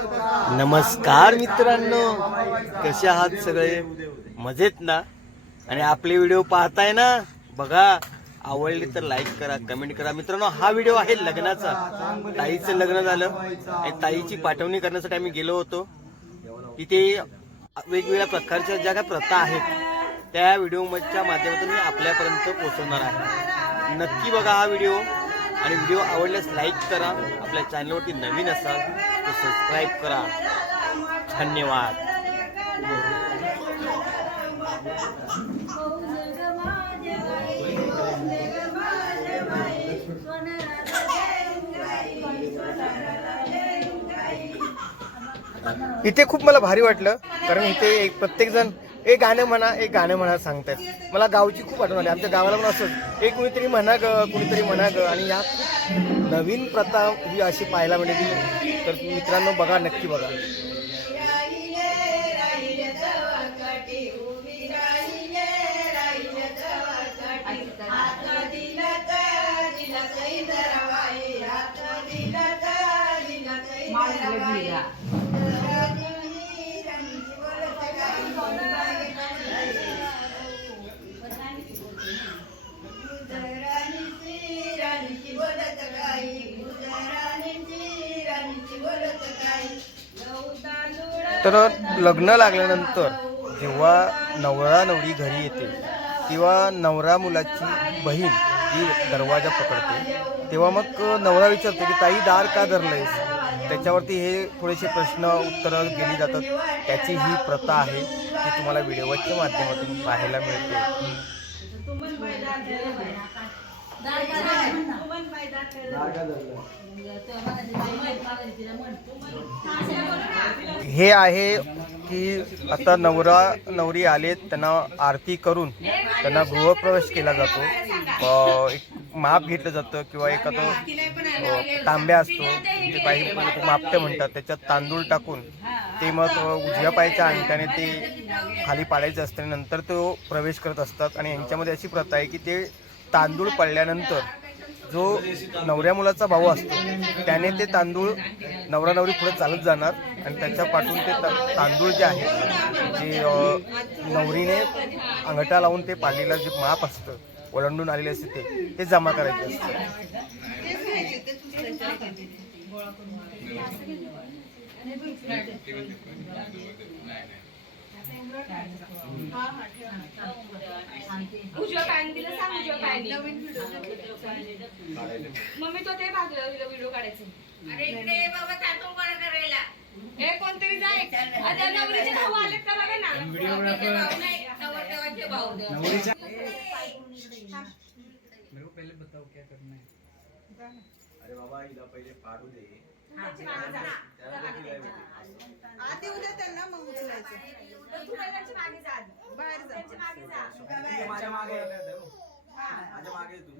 नमस्कार मित्रांनो, कसे आहात सगळे? मजेत ना? आणि आपले व्हिडिओ पाहताय ना? बघा, आवडली तर लाईक करा, कमेंट करा. मित्रांनो, हा व्हिडिओ आहे लग्नाचा. ताईचं लग्न झालं आणि ताईची पाठवणी करण्यासाठी आम्ही गेलो होतो. तिथे वेगवेगळ्या प्रकारच्या ज्या काही प्रथा आहेत त्या व्हिडिओच्या माध्यमातून मी आपल्यापर्यंत पोहोचवणार आहे. नक्की बघा हा व्हिडिओ आणि व्हिडिओ आवडल्यास लाईक करा. आपल्या चॅनलवरती नवीन असाल तर सबस्क्राईब करा. धन्यवाद. इथे खूप मला भारी वाटलं, कारण इथे प्रत्येक जण एक गाणं म्हणा सांगतात. मला गावची खूप आठवण आली. आमच्या गावाला पण असंच एक कुणीतरी म्हणा ग आणि या खूप नवीन प्रथा ही अशी पाहायला मिळाली. तर मित्रांनो बघा, नक्की बघा. तर लग्न लागल्यानंतर जेव्हा नवरा नवरी घरी येते तेव्हा नवरा मुलाची बहीण जी दरवाजा पकडते तेव्हा मग नवरा विचारतो की ताई दार का धरलंयस. त्याच्यावरती हे थोडेसे प्रश्न उत्तरं गेली जातात. त्याची ही प्रथा आहे ती तुम्हाला व्हिडिओच्या माध्यमातून पाहायला मिळते. हे आहे की आता नवरा नवरी आलेत, त्यांना आरती करून त्यांना गृहप्रवेश केला जातो. एक माप घेतलं जातं किंवा एखादं तांब्या असतो, ते काही मापटे म्हणतात, त्याच्यात तांदूळ टाकून ते मग उजव्या पायाच्या अंगठ्याने ते खाली पाडायचं असतं आणि नंतर तो प्रवेश करत असतात. आणि यांच्यामध्ये अशी प्रथा आहे की ते तांदूळ पडल्यानंतर जो नवऱ्या मुलाचा भाऊ असतो त्याने ते तांदूळ नवरा नवरी पुढे चालत जाणार आणि त्याच्या पाठून ते तांदूळ जे आहे जे नवरीने अंगठा लावून ते पाडलेलं जे माप असतं, ओलांडून आलेले असते ते जमा करायचे असतं. उजव्या पायाने दिलं सांग, उजव्या पायाने मम्मी तो ते बाजूला व्हिडिओ काढायचे. अरे इकडे बाबा तातून कोण करायला हे कोणतरी जाय. आता नवरीचे भाऊ आलेत का बघा ना. व्हिडिओग्राफर भाऊ नाही, नवरदेवाचे भाऊ. नवरीचा मेरे को पहले बताओ क्या करना है. अरे बाबा हिला पहिले पाडू दे. आधी उद्या त्यांना मग उचलायचं. तू त्याच्या मागे जा, बाहेर जा, त्याच्या मागे जा, माझ्या मागे माझ्या मागे तू.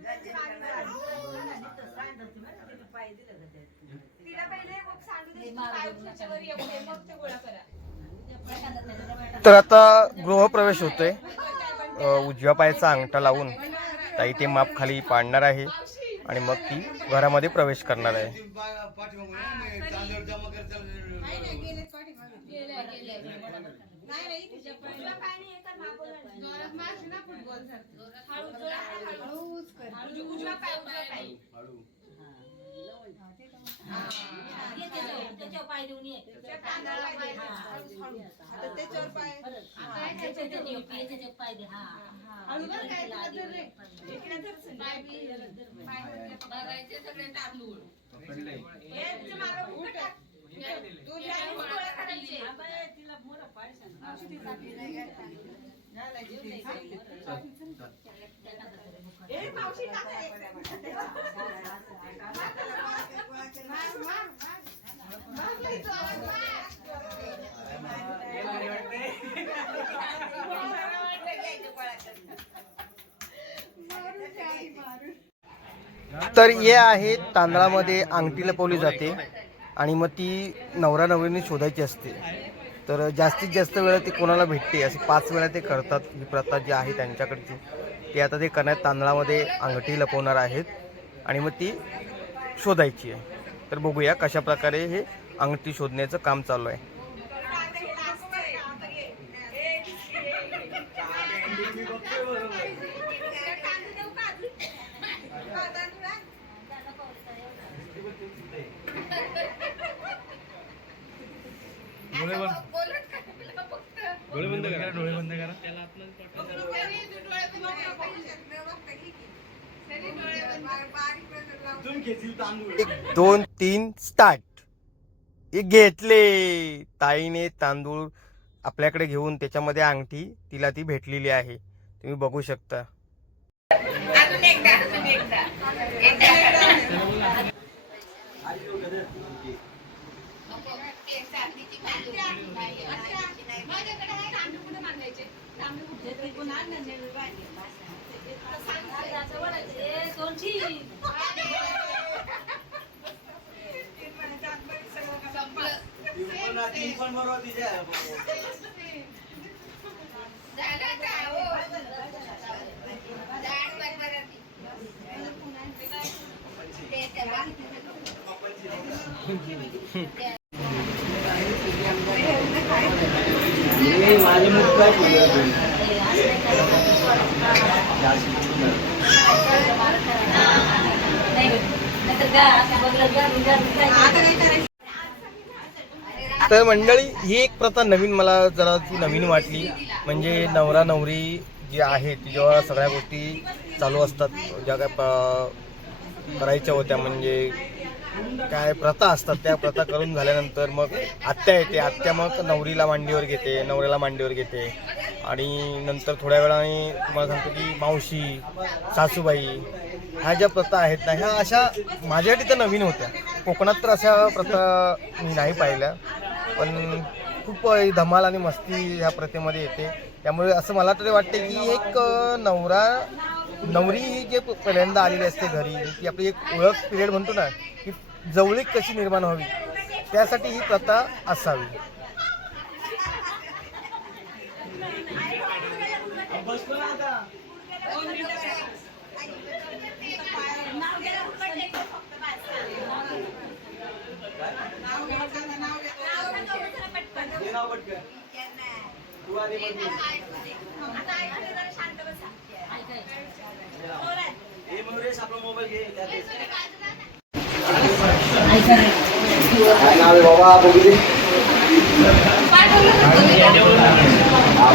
तिला पहिले मग सांगू दे पाय उचलायच्या वर येऊ दे, मग ते गोळा करा. तर आता गृहप्रवेश होतोय. उजव्या पायाचा अंगठा लावून ताई ते माप खाली पाडणार आहे आणि मग ती घरामध्ये प्रवेश करणार आहे. तर हे आहे तांदळामध्ये अंगठी लपवली जाते आणि मग ती नवरा नवरीने शोधायची असते. तर जास्तीत जास्त वेळा ती कोणाला भेटते असे 5 वेळा ते करतात. ही प्रथा जी आहे त्यांच्याकडची ती आता ते करण्यात तांदळामध्ये अंगठी लपवणार आहेत आणि मग ती शोधायची आहे. तर बघूया कशा प्रकारे हे अंगठी शोधण्याचं काम चालू आहे. डोळे बंद करा, डोळे बंद करा. 1 2 3 स्टार्ट. एक घेतले. ताईने तांदूळ आपल्याकडे घेऊन त्याच्यामध्ये अंगठी तिला ती भेटलेली आहे. तुम्ही बघू शकता. अजून एकदा माझ्याकडे आहे तांदूळ कुठे मागायचे ती पण बरोबर तिच्या माझे मुख काय तर मंडळी ही एक प्रथा नवीन मला जरा ती नवीन वाटली. म्हणजे नवरा नवरी जी आहे ती जेव्हा सगळ्या गोष्टी चालू असतात ज्या काय करायच्या होत्या म्हणजे काय प्रथा असतात त्या प्रथा करून झाल्यानंतर मग आत्या येते. आत्या मग नवरीला मांडीवर घेते, नवऱ्याला मांडीवर घेते आणि नंतर थोड्या वेळाने तुम्हाला सांगतो की मावशी सासूबाई ह्या ज्या प्रथा आहेत ना ह्या अशा माझ्यासाठी तर नवीन होत्या. कोकणात तर अशा प्रथा मी नाही पाहिल्या पण खूप धमाल आणि मस्ती ह्या प्रथेमध्ये येते. त्यामुळे असं मला तरी वाटते की एक नवरी ही जे पहिल्यांदा आलेली असते घरी ती आपली एक ओळख पिरियड म्हणतो ना की जवळीक कशी निर्माण व्हावी त्यासाठी ही प्रथा असावी. आपला मोबाईल घे बाबा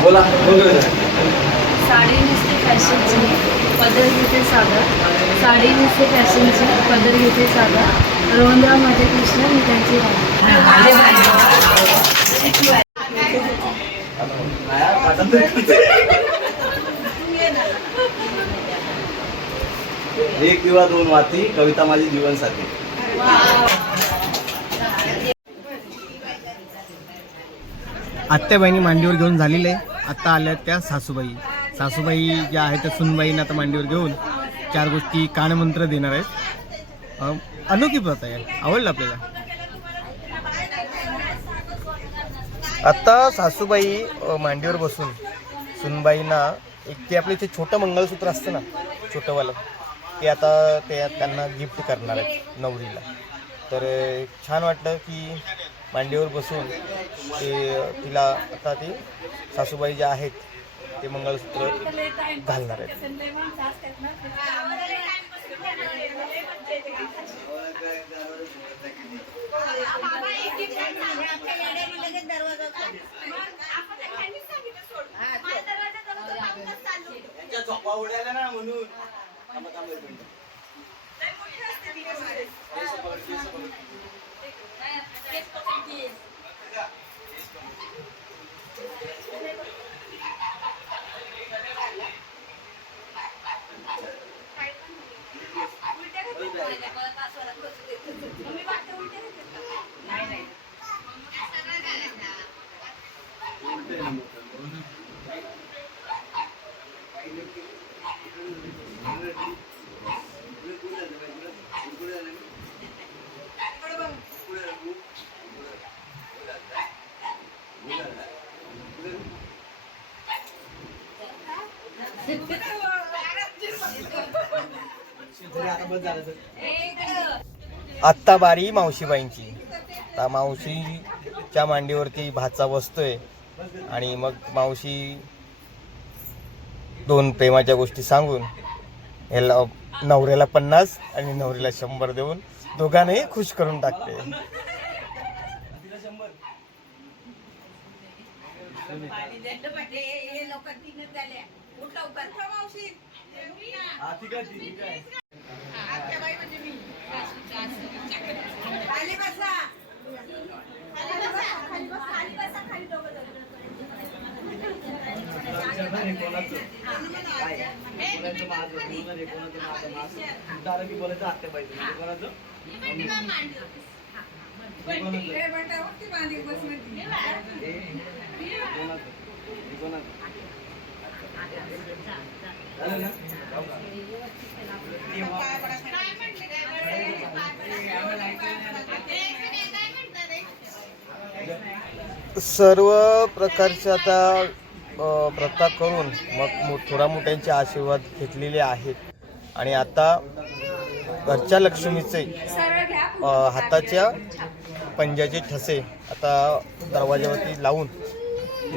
बोला. साडी नेसते फॅशनची पदर घेते साधा, साडी नेसते फॅशनची पदर घेते साधा, रोहनराव माझे कृष्ण मी त्यांची एक किंवा दोन वाती कविता माझी जीवनसाथी. आत्या बहिणी मांडीवर घेऊन झालेले आता आल्या त्या सासूबाई. सासूबाई ज्या आहेत त्या सुनबाईंना आता मांडीवर घेऊन 4 गोष्टी कानमंत्र देणार आहेत. अनोखी प्रथा आहे, आवडलं आपल्याला. आता सासूबाई मांडीवर बसून सुनबाईंना एक ते आपलं इथे छोटं मंगळसूत्र असतं ना छोटंवालं ते आता त्यांना गिफ्ट करणार आहेत नवरीला. तर छान वाटलं की मांडीवर बसून तिला आता ते सासूबाई ज्या आहेत ते मंगळसूत्र घालणार आहेत. झोपा उडायला ना म्हणून आत्ता बारी मावशीबाईंची. आता मावशीच्या मांडीवरती भाचा बसतोय आणि मग मावशी 2 प्रेमाच्या गोष्टी सांगून याला नवऱ्याला 50 आणि नवरीला 100 देऊन दोघांनाही खुश करून टाकते. खाली बसा. सर्व प्रकारचे आता प्रथा करून मग थोडा मोठ्यांचे आशीर्वाद घेतलेले आहेत आणि आता घरच्या लक्ष्मीचे हाताच्या पंजाचे ठसे आता दरवाजावरती लावून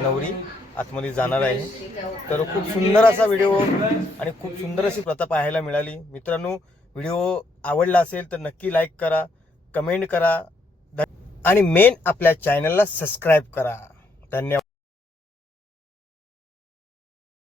नवरी आतमध्ये जाणार आहे. तर खूप सुंदर असा व्हिडिओ आणि खूप सुंदर अशी प्रथा पाहायला मिळाली. मित्रांनो, व्हिडिओ आवडला असेल तर नक्की लाईक करा, कमेंट करा आणि मेन आपल्या चॅनलला सबस्क्राईब करा. धन्यवाद.